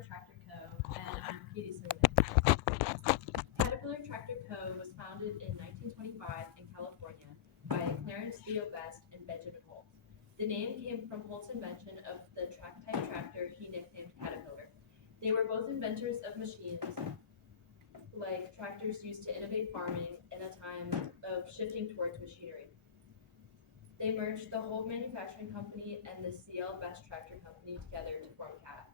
Caterpillar Tractor Co., and I'm Katie Simonet. Caterpillar Tractor Co. was founded in 1925 in California by Clarence Leo Best and Benjamin Holt. The name came from Holt's invention of the track-type tractor he nicknamed Caterpillar. They were both inventors of machines like tractors used to innovate farming in a time of shifting towards machinery. They merged the Holt Manufacturing Company and the CL Best Tractor Company together to form CAT.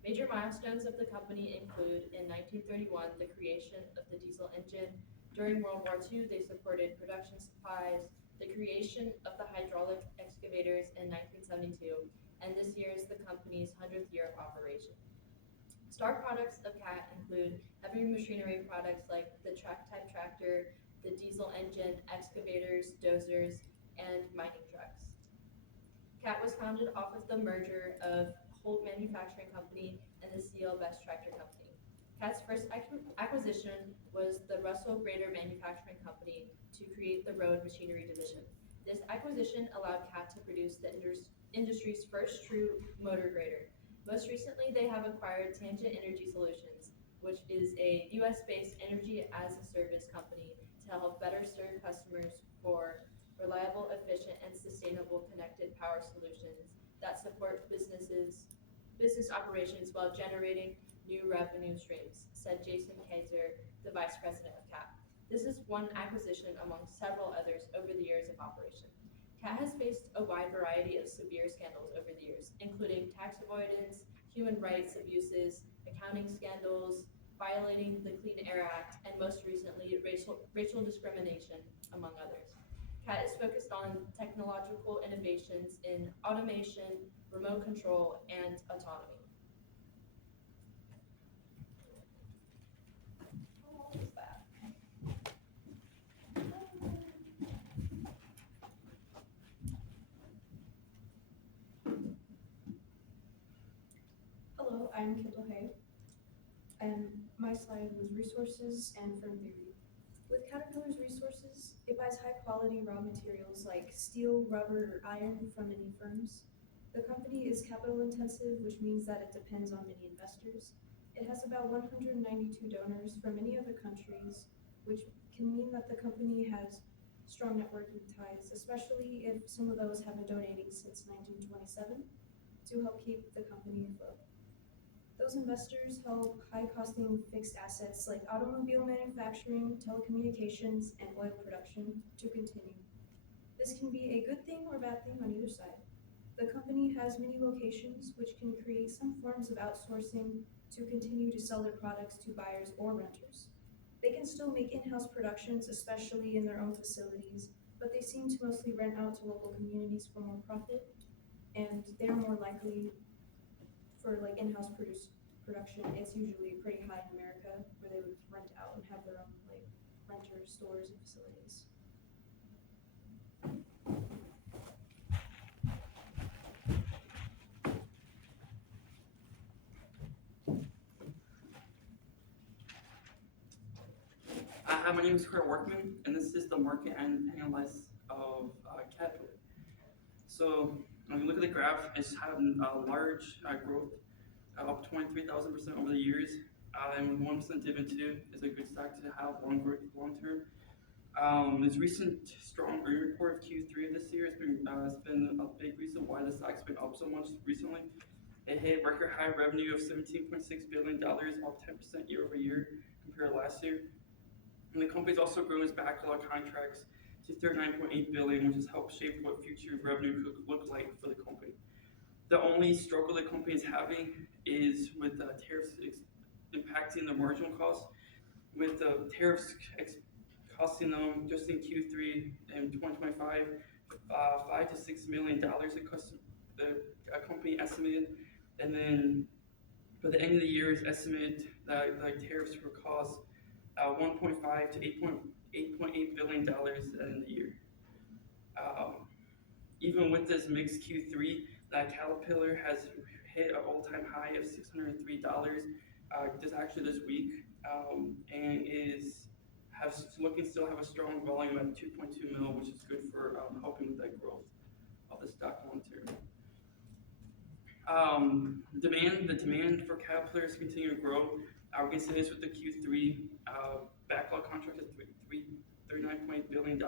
Major milestones of the company include in 1931 the creation of the diesel engine. During World War II, they supported production supplies, the creation of the hydraulic excavators in 1972, and this year is the company's 100th year of operation. Star products of CAT include heavy machinery products like the track-type tractor, the diesel engine, excavators, dozers, and mining trucks. CAT was founded off of the merger of Holt Manufacturing Company and the CL Best Tractor Company. CAT's first acquisition was the Russell Grader Manufacturing Company to create the road machinery division. This acquisition allowed CAT to produce the industry's first true motor grader. Most recently, they have acquired Tangent Energy Solutions, which is a US-based energy as a service company to help better serve customers for reliable, efficient, and sustainable connected power solutions that support business operations while generating new revenue streams, said Jason Kaiser, the vice president of CAT. This is one acquisition among several others over the years of operation. CAT has faced a wide variety of severe scandals over the years, including tax avoidance, human rights abuses, accounting scandals, violating the Clean Air Act, and most recently, racial discrimination, among others. CAT is focused on technological innovations in automation, remote control, and autonomy. How long is that? Hello, I'm Kendall Hay, and my slide was resources and firm theory. With Caterpillar's resources, it buys high-quality raw materials like steel, rubber, or iron from many firms. The company is capital-intensive, which means that it depends on many investors. It has about 192 donors from many other countries, which can mean that the company has strong networking ties, especially if some of those have been donating since 1927 to help keep the company afloat. Those investors help high-costing fixed assets like automobile manufacturing, telecommunications, and oil production to continue. This can be a good thing or bad thing on either side. The company has many locations which can create some forms of outsourcing to continue to sell their products to buyers or renters. They can still make in-house productions, especially in their own facilities, but they seem to mostly rent out to local communities for more profit, and they're more likely for like in-house production. It's usually pretty high in America where they would rent out and have their own like renter stores and facilities. Hi, my name is Kurt Workman, and this is the market analysis of Caterpillar. So when you look at the graph, it's had a large growth, up 23,000% over the years, and 1% dividend too is a good stock to have long term. Its recent strong earning report of Q3 of this year has been a big reason why the stock's been up so much recently. It hit record high revenue of $17.6 billion, up 10% year over year compared to last year. And the company's also grown its backlog contracts to $39.8 billion, which has helped shape what future revenue could look like for the company. The only struggle the company is having is with tariffs impacting the marginal costs, with the tariffs costing them just in Q3 in 2025 $5 to $6 million the company estimated, and then by the end of the year it's estimated that the tariffs will cost 1.5 to 8.8 billion dollars in the year. Even with this mixed Q3, Caterpillar has hit an all-time high of $603 just actually this week, and looking still have a strong volume at 2.2 mil, which is good for helping with that growth of the stock long term. The demand for Caterpillar is continuing to grow. We can see this with the Q3 backlog contract of $39.8 billion.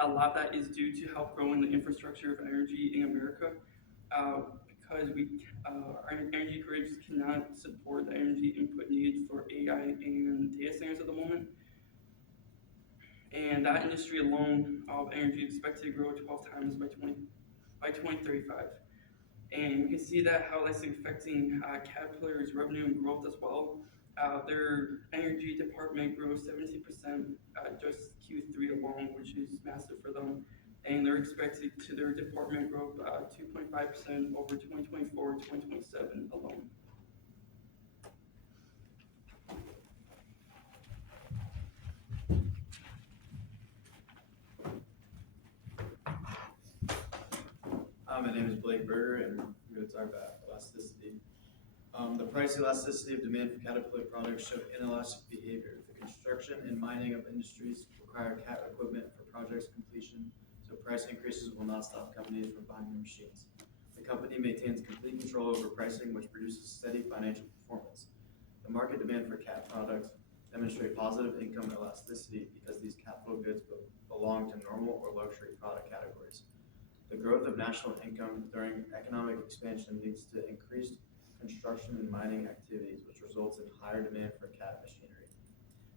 A lot of that is due to help growing the infrastructure of energy in America, because our energy grids cannot support the energy input needed for AI and data centers at the moment. And that industry alone of energy is expected to grow 12 times by 2035. And we can see that how that's affecting Caterpillar's revenue and growth as well. Their energy department grew 17% just Q3 alone, which is massive for them. And they're expected to their department grow 2.5% over 2024 to 2027 alone. My name is Blake Berger, and I'm going to talk about elasticity. The price elasticity of demand for Caterpillar products show inelastic behavior. The construction and mining of industries require Cat equipment for projects completion, so price increases will not stop companies from buying their machines. The company maintains complete control over pricing, which produces steady financial performance. The market demand for Cat products demonstrate positive income elasticity because these capital goods belong to normal or luxury product categories. The growth of national income during economic expansion leads to increased construction and mining activities, which results in higher demand for Cat machinery.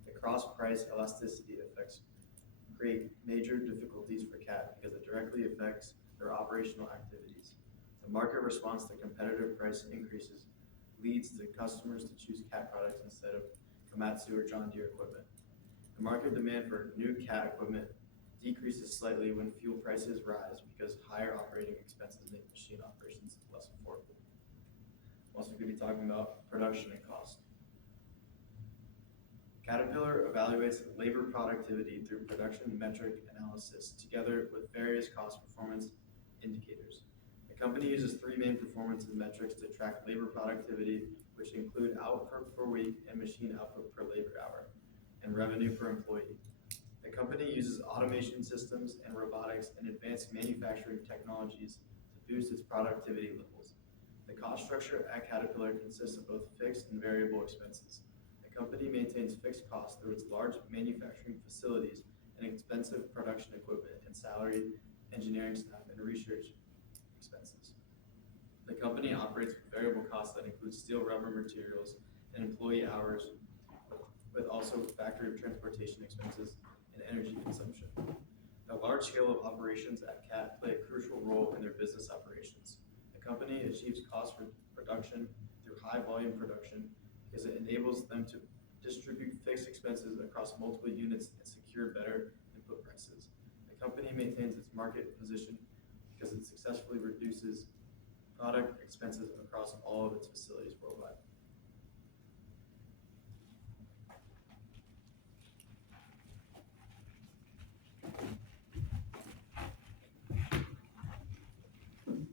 The cross-price elasticity effects create major difficulties for Cat because it directly affects their operational activities. The market response to competitive price increases leads to customers to choose Cat products instead of Komatsu or John Deere equipment. The market demand for new Cat equipment decreases slightly when fuel prices rise because higher operating expenses make machine operations less affordable. I'm also going to be talking about production and cost. Caterpillar evaluates labor productivity through production metric analysis together with various cost performance indicators. The company uses three main performance metrics to track labor productivity, which include output per week and machine output per labor hour, and revenue per employee. The company uses automation systems and robotics and advanced manufacturing technologies to boost its productivity levels. The cost structure at Caterpillar consists of both fixed and variable expenses. The company maintains fixed costs through its large manufacturing facilities and expensive production equipment and salaried engineering staff and research expenses. The company operates with variable costs that include steel, rubber materials, and employee hours, with also factory transportation expenses and energy consumption. The large scale of operations at Cat play a crucial role in their business operations. The company achieves cost reduction through high volume production because it enables them to distribute fixed expenses across multiple units and secure better input prices. The company maintains its market position because it successfully reduces product expenses across all of its facilities worldwide.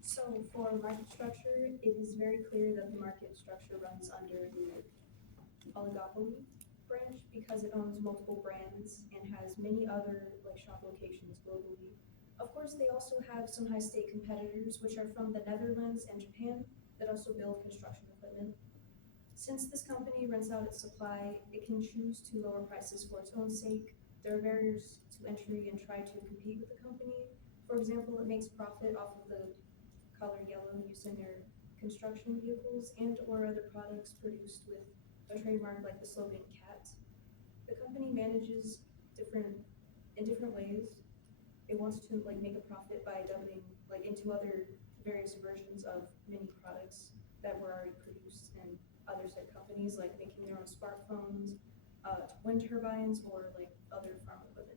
So for market structure, it is very clear that the market structure runs under the oligopoly branch because it owns multiple brands and has many other shop locations globally. Of course, they also have some high-stake competitors, which are from the Netherlands and Japan, that also build construction equipment. Since this company rents out its supply, it can choose to lower prices for its own sake. There are barriers to entry and try to compete with the company. For example, it makes profit off of the color yellow used in their construction vehicles and or other products produced with a trademark like the slogan CAT. The company manages in different ways. It wants to make a profit by dubbing into other various versions of many products that were already produced in other said companies, like making their own smartphones, wind turbines, or other farm equipment.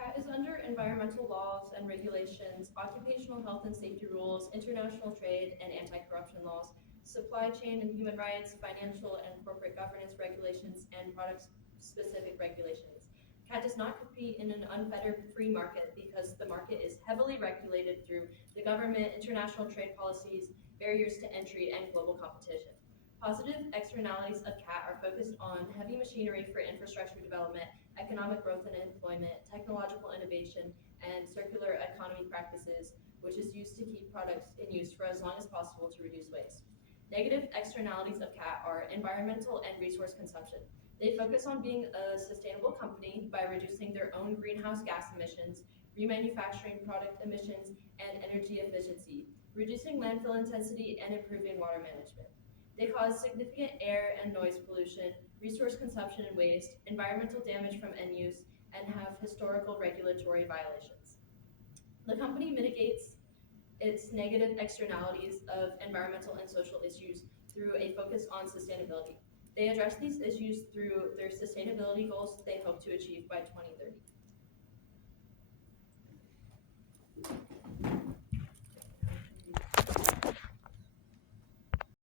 CAT is under environmental laws and regulations, occupational health and safety rules, international trade and anti-corruption laws, supply chain and human rights, financial and corporate governance regulations, and product-specific regulations. CAT does not compete in an unfettered free market because the market is heavily regulated through the government, international trade policies, barriers to entry, and global competition. Positive externalities of CAT are focused on heavy machinery for infrastructure development, economic growth and employment, technological innovation, and circular economy practices, which is used to keep products in use for as long as possible to reduce waste. Negative externalities of CAT are environmental and resource consumption. They focus on being a sustainable company by reducing their own greenhouse gas emissions, remanufacturing product emissions, and energy efficiency, reducing landfill intensity, and improving water management. They cause significant air and noise pollution, resource consumption and waste, environmental damage from end use, and have historical regulatory violations. The company mitigates its negative externalities of environmental and social issues through a focus on sustainability. They address these issues through their sustainability goals they hope to achieve by 2030.